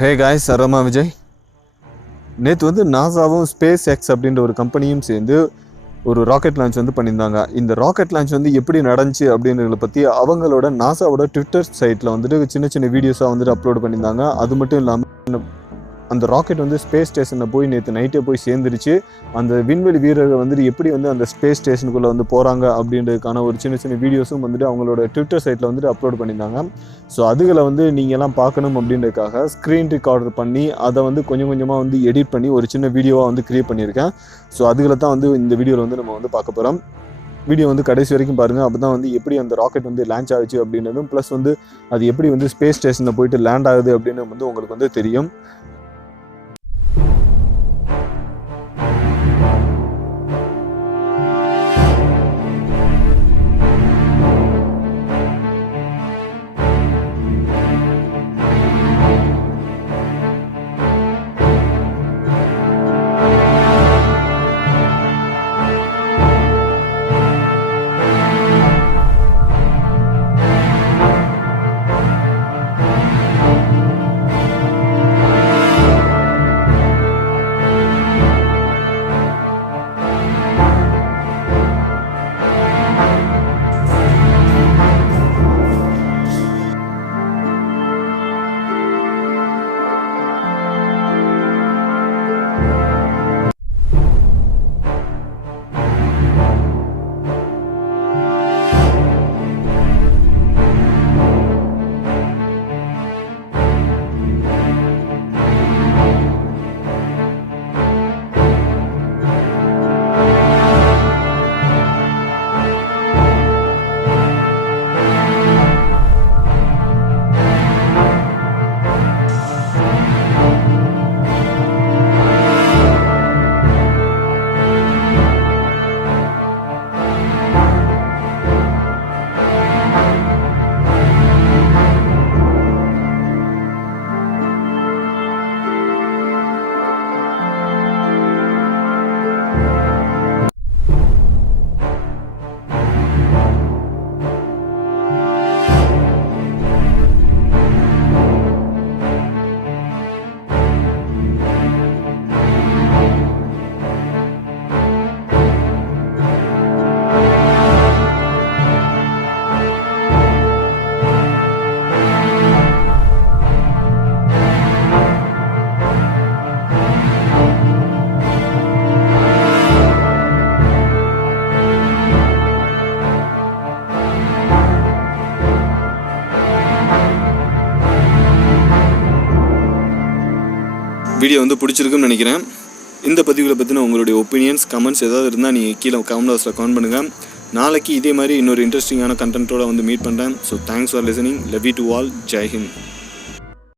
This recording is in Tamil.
Hey guys, Aromavijay. நேற்று வந்து நாசாவும் ஸ்பேஸ் எக்ஸ் அப்படின்ற ஒரு கம்பெனியும் சேர்ந்து ஒரு ராக்கெட் லான்ச் வந்து பண்ணியிருந்தாங்க. இந்த ராக்கெட் லான்ச் வந்து எப்படி நடந்துச்சு அப்படின்றத பற்றி அவங்களோட நாசாவோட ட்விட்டர் சைட்டில் வந்துட்டு சின்ன சின்ன வீடியோஸாக வந்துட்டு அப்லோட் பண்ணியிருந்தாங்க. அது மட்டும் இல்லாமல் அந்த ராக்கெட் வந்து ஸ்பேஸ் ஸ்டேஷனில் போய் நேற்று நைட்டே போய் சேர்ந்துருச்சு. அந்த விண்வெளி வீரர்கள் வந்துட்டு எப்படி வந்து அந்த ஸ்பேஸ் ஸ்டேஷனுக்குள்ளே வந்து போகிறாங்க அப்படின்றதுக்கான ஒரு சின்ன சின்ன வீடியோஸும் வந்துட்டு அவங்களோட ட்விட்டர் சைட்டில் வந்துட்டு அப்லோட் பண்ணியிருந்தாங்க. ஸோ அதுகளை வந்து நீங்கள்லாம் பார்க்கணும் அப்படின்றதுக்காக ஸ்க்ரீன் ரெக்கார்டர் பண்ணி அதை வந்து கொஞ்சம் கொஞ்சமாக வந்து எடிட் பண்ணி ஒரு சின்ன வீடியோவாக வந்து க்ரியேட் பண்ணியிருக்கேன். ஸோ அதுகளை தான் வந்து இந்த வீடியோவில் வந்து நம்ம வந்து பார்க்க போகிறோம். வீடியோ வந்து கடைசி வரைக்கும் பாருங்கள். அப்போ தான் வந்து எப்படி அந்த ராக்கெட் வந்து லான்ச் ஆகுச்சு அப்படின்றதும் ப்ளஸ் வந்து அது எப்படி வந்து ஸ்பேஸ் ஸ்டேஷனில் போயிட்டு லேண்ட் ஆகுது அப்படின்னு வந்து உங்களுக்கு வந்து தெரியும். வீடியோ வந்து பிடிச்சிருக்குன்னு நினைக்கிறேன். இந்த பதிவுகளை பற்றின உங்களுடைய ஒப்பீனியன்ஸ் கமெண்ட்ஸ் ஏதாவது இருந்தால் நீங்கள் கீழே கமெண்ட் பாக்ஸில் கமெண்ட் பண்ணுங்கள். நாளைக்கு இதே மாதிரி இன்னொரு இன்ட்ரெஸ்டிங்கான கண்டென்ட்டோட வந்து மீட் பண்ணுறேன். So thanks for listening. Love you to all. Jai Hind.